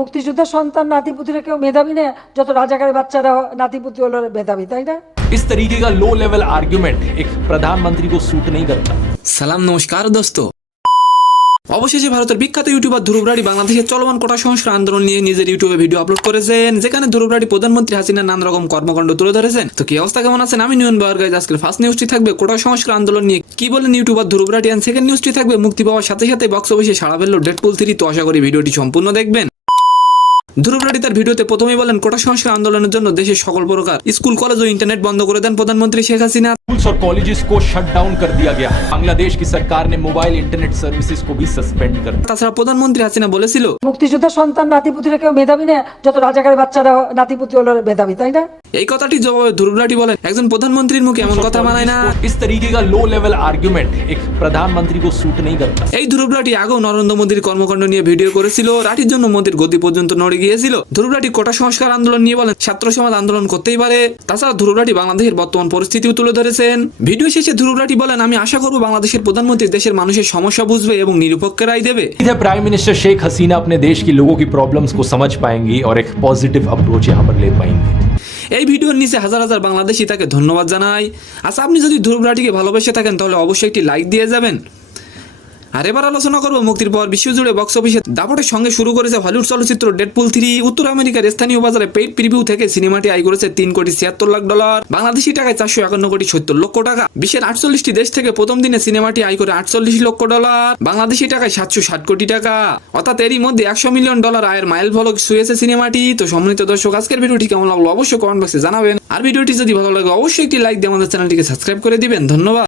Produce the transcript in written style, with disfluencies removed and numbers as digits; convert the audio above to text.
মুক্তিযোদ্ধার সন্তান নাতিপুতিরা কেউ মেধাবী না, যত রাজাকারের বাচ্চারা নাতিপুতি হলো মেধাবী, তাই না? इस तरीके का लो लेवल आर्ग्यूमेंट एक प्रधानमंत्री को सूट नहीं करता। সালাম নমস্কার দোস্ত। অবশেষে ভারতের বিখ্যাত ইউটিউবার ধ্রুব রাঠি বাংলাদেশের চলমান কোটা সংস্কার আন্দোলন নিয়ে নিজের ইউটিউবে ভিডিও আপলোড করেছেন, যেখানে ধ্রুব রাঠি প্রধানমন্ত্রী হাসিনার নানা রকম কর্মকাণ্ড তুলে ধরেছেন। তো কি অবস্থা, কেমন আছেন? আমি নিয়ন বাওয়ার গাইজ। আজকের ফার্স্ট নিউজটি থাকবে কোটা সংস্কার আন্দোলন নিয়ে কি বলেন YouTuber Dhruv Rathee, and second নিউজটি থাকবে মুক্তি পাওয়ার সাথে সাথে বক্স অফিসে সাড়া ফেললো ডেডপুল 3। তো আশা করি ভিডিওটি সম্পূর্ণ দেখবেন। ধ্রুব রাঠি তার ভিডিওতে প্রথমেই বলেন, কোটা সংস্কার আন্দোলনের জন্য দেশের সকল প্রকার স্কুল কলেজ ও ইন্টারনেট বন্ধ করে দেন প্রধানমন্ত্রী শেখ হাসিনা। स्कूल्स और कॉलेजेस को शट डाउन कर दिया गया। बांग्लादेश की सरकार ने मोबाइल इंटरनेट सर्विसेज को भी सस्पेंड कर दिया। তাছাড়া প্রধানমন্ত্রী হাসিনা বলেছিল, মুক্তিযোদ্ধার সন্তান নাতিপুতিরা কেউ মেধাবী না, যত রাজাকারের বাচ্চারা নাতিপুতি হলো মেধাবী, তাই না? এই কথাটি জবাবে ধ্রুব রাঠি বলেন, একজন প্রধানমন্ত্রীর মুখে এমন কথা মানায় না। इस तरीके का लो लेवल आर्ग्यूमेंट एक प्रधानमंत्री को सूट नहीं करता। এই ধ্রুব রাঠি আগেও নরেন্দ্র মোদীর কর্মকাণ্ড নিয়ে ভিডিও করেছিল। রাঠির জন্য মোদীর গদি পর্যন্ত নড়ে গিয়েছিল। ধ্রুব রাঠি কোটা সংস্কার আন্দোলন নিয়ে বলেন, ছাত্র সমাজ আন্দোলন করতেই পারে। তাছাড়া ধ্রুব রাঠি বাংলাদেশের বর্তমান পরিস্থিতিও তুলে ধরেছেন। ভিডিও শেষে ধ্রুব রাঠি বলেন, আমি আশা করব বাংলাদেশের প্রধানমন্ত্রী দেশের মানুষের সমস্যা বুঝবে এবং নিরপেক্ষ রায় দেবে। प्राइम मिनिस्टर शेख हसीना अपने देश की लोगों की प्रॉब्लम्स को समझ पाएंगी और एक पॉजिटिव अप्रोच यहाँ पर ले पाएंगे। এই ভিডিওর নিচে হাজার হাজার বাংলাদেশি তাকে ধন্যবাদ জানাই। আচ্ছা, আপনি যদি ধ্রুব রাঠিকে ভালোবেসে থাকেন তাহলে অবশ্যই একটি লাইক দিয়ে যাবেন। আর এবার আলোচনা করবো মুক্তির পর বিশ্বজুড়ে বক্স অফিসে দাপটের সঙ্গে শুরু করেছে হলিউড চলচ্চিত্র ডেডপুল 3। উত্তর আমেরিকার স্থানীয় বাজারে পেইড প্রিভিউ থেকে সিনেমাটি আয় করেছে $3,76,00,000, বাংলাদেশি টাকায় $451,70,00,000। বিশ্বের 48টি দেশ থেকে প্রথম দিনে সিনেমাটি আয় করে $48 লক্ষ, বাংলাদেশি টাকায় $760 কোটি। অর্থাৎ এরই মধ্যে $100 মিলিয়ন আয়ের মাইল ফলক ছুঁয়েছে সিনেমাটি। তো সম্মানিত দর্শক, আজকের ভিডিওটি কেমন লাগলো অবশ্যই কমেন্ট বক্সে জানাবেন। আর ভিডিওটি যদি ভালো লাগে অবশ্যই একটি লাইক দিয়ে আমাদের চ্যানেলটিকে সাবস্ক্রাইব করে দিবেন। ধন্যবাদ।